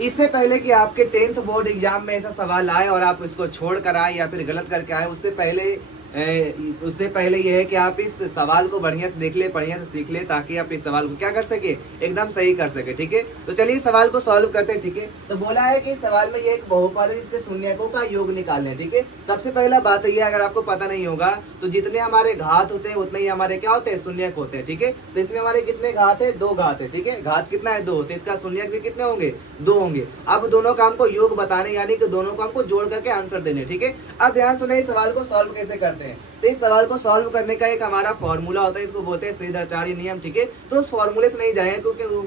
इससे पहले कि आपके 10th बोर्ड एग्जाम में ऐसा सवाल आए और आप इसको छोड़ कर आए या फिर गलत करके आए, उससे पहले यह है कि आप इस सवाल को बढ़िया से देख ले, बढ़िया से सीख ले, ताकि आप इस सवाल को क्या कर सके, एकदम सही कर सके। ठीक है, तो चलिए सवाल को सॉल्व करते हैं। ठीक है, तो बोला है कि इस सवाल में ये एक बहुपद है जिसके शून्यकों का योग निकालना है। ठीक है, सबसे पहला बात ये, अगर आपको पता नहीं होगा तो जितने हमारे घात होते हैं उतने ही हमारे क्या होते हैं, शून्यक होते हैं। ठीक है, तो इसमें हमारे कितने घात है, 2 घात है। ठीक है, घात कितना है, 2, तो इसका शून्यक भी कितने होंगे, 2 होंगे। अब दोनों का हमको योग बताने, यानी कि दोनों को हमको जोड़ करके आंसर देने। ठीक है, अब ध्यान सुने, इस सवाल को सॉल्व कैसे करते हैं। तो इस सवाल को सॉल्व करने का एक हमारा फॉर्मूला होता है, इसको बोलते हैं श्रीधराचार्य नियम। ठीक है, तो उस फॉर्मूले से नहीं जाएंगे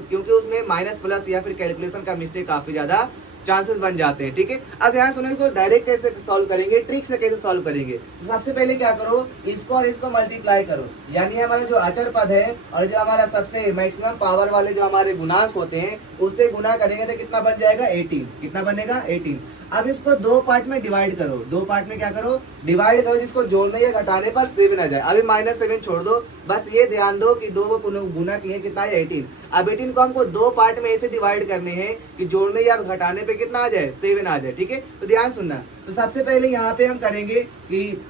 क्योंकि उसमें माइनस प्लस या फिर कैलकुलेशन का मिस्टेक काफी ज्यादा चांसेस बन जाते हैं। ठीक है, अब यहाँ सुनो, इसको डायरेक्ट कैसे सॉल्व करेंगे, ट्रिक से कैसे सॉल्व करेंगे। तो सबसे पहले क्या करो, इसको और इसको मल्टीप्लाई करो, यानी हमारा जो अचर पद है और जो हमारा सबसे मैक्सिमम पावर वाले जो हमारे गुणांक होते हैं उससे गुना करेंगे तो कितना बन जाएगा, 18। कितना बनेगा, 18। अब इसको 2 पार्ट में डिवाइड करो, 2 पार्ट में क्या करो, डिवाइड करो, जिसको जोड़ने या घटाने पर 7 आ जाए। अभी -7 छोड़ दो, बस ये ध्यान दो कि 2 को गुना किए कितना है, 18। अब 18 को हमको 2 पार्ट में ऐसे डिवाइड करने हैं कि जोड़ने या घटाने पे कितना आ जाए, 7 आ जाए। ठीक है, तो ध्यान सुनना। तो सबसे पहले यहाँ पे हम करेंगे कि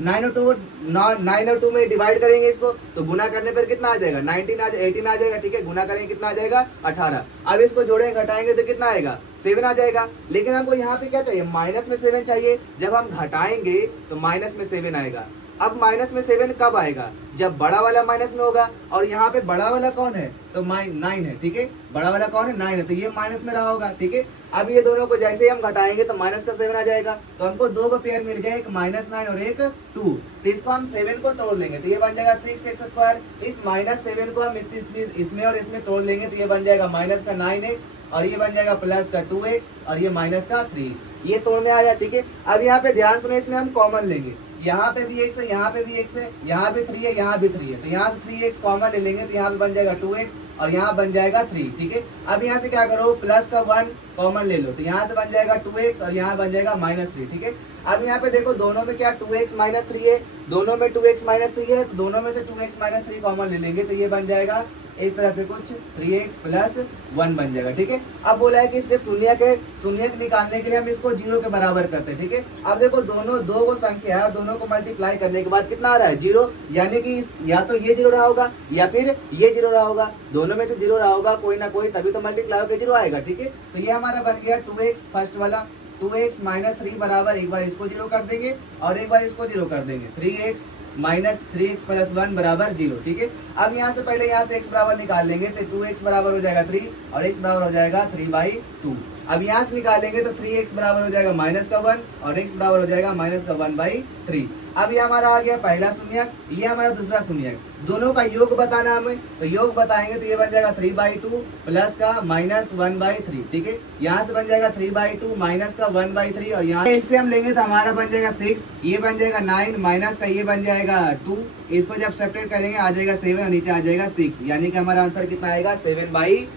9 और 2 में डिवाइड करेंगे इसको, तो गुना करने पर कितना आ जाएगा, 18 आ जाएगा। ठीक है, गुना करेंगे कितना आ जाएगा, 18। अब इसको जोड़ेंगे घटाएंगे तो कितना आएगा, 7 आ जाएगा। लेकिन हमको यहाँ पे क्या चाहिए, माइनस में 7 चाहिए। जब हम घटाएंगे तो माइनस में 7 आएगा। अब माइनस में 7 कब आएगा, जब बड़ा वाला माइनस में होगा, और यहाँ पे बड़ा वाला कौन है, तो 9 है। ठीक है, बड़ा वाला कौन है, 9 है, तो ये माइनस में रहा होगा। ठीक है, अब ये दोनों को जैसे ही हम घटाएंगे तो माइनस का 7 आ जाएगा। तो हमको 2 को पेयर मिल गया, एक -9 और एक 2। तो इसको हम 7 को तोड़ लेंगे तो ये बन जाएगा 6x²। इस -7 को हम इसमें और इसमें तोड़ लेंगे तो ये बन जाएगा माइनस का 9x, और ये बन जाएगा प्लस का 2x, और ये माइनस का 3। ये तोड़ने आया। ठीक है, अब यहाँ पे ध्यान सुनो, इसमें हम कॉमन लेंगे, यहाँ पे भी x है, यहाँ पे भी x है, यहाँ पे 3 है, यहाँ भी 3 है, तो यहाँ से 3x कॉमन ले लेंगे तो यहाँ पे बन जाएगा 2x, और यहाँ बन जाएगा 3। ठीक है, अब यहाँ से क्या करो, प्लस का 1 कॉमन ले लो, तो यहाँ से बन जाएगा 2x, और यहाँ बन जाएगा -3। ठीक है, अब यहाँ पे देखो दोनों में क्या 2x - 3 है, दोनों में 2x - 3 है, तो दोनों में से 2x - 3 कॉमन ले लेंगे तो ये बन जाएगा इस तरह से कुछ 3x + 1 बन जाएगा। ठीक है, अब बोला है कि इसके शून्यक निकालने के लिए हम इसको 0 के बराबर करते हैं। ठीक है, अब देखो दोनों 2 को संख्या है, दोनों को मल्टीप्लाई करने के बाद कितना आ रहा है, 0, यानी कि या तो ये 0 रहा होगा या फिर ये 0 रहा होगा, दोनों में से 0 रहा होगा कोई ना कोई, तभी तो मल्टीप्लाई होकर 0 आएगा। ठीक है, तो ये हमारा बन गया 2x, फर्स्ट वाला 2x - 3 बराबर, एक बार इसको 0 कर देंगे और एक बार इसको 0 कर देंगे, 3x + 1 बराबर 0। ठीक है, अब यहाँ से पहले यहाँ से x बराबर निकाल लेंगे तो 2x बराबर हो जाएगा 3 और x बराबर हो जाएगा 3/2। अब यहाँ से निकालेंगे तो 3x बराबर हो जाएगा -1 और x बराबर हो जाएगा -1/3। अब ये हमारा आ गया पहला शून्यक, ये हमारा दूसरा शून्यक, दोनों का योग बताना हमें, तो योग बताएंगे तो ये बन जाएगा 3/2 प्लस का -1/3। ठीक है, यहाँ से बन जाएगा 3/2 माइनस का 1/3, और यहाँ से हम लेंगे तो हमारा बन जाएगा 6, ये बन जाएगा 9 माइनस का ये बन जाएगा 2, इसको जब सेपरेट करेंगे आ जाएगा 7 और नीचे आ जाएगा 6, यानी कि हमारा आंसर कितना आएगा, 7/6।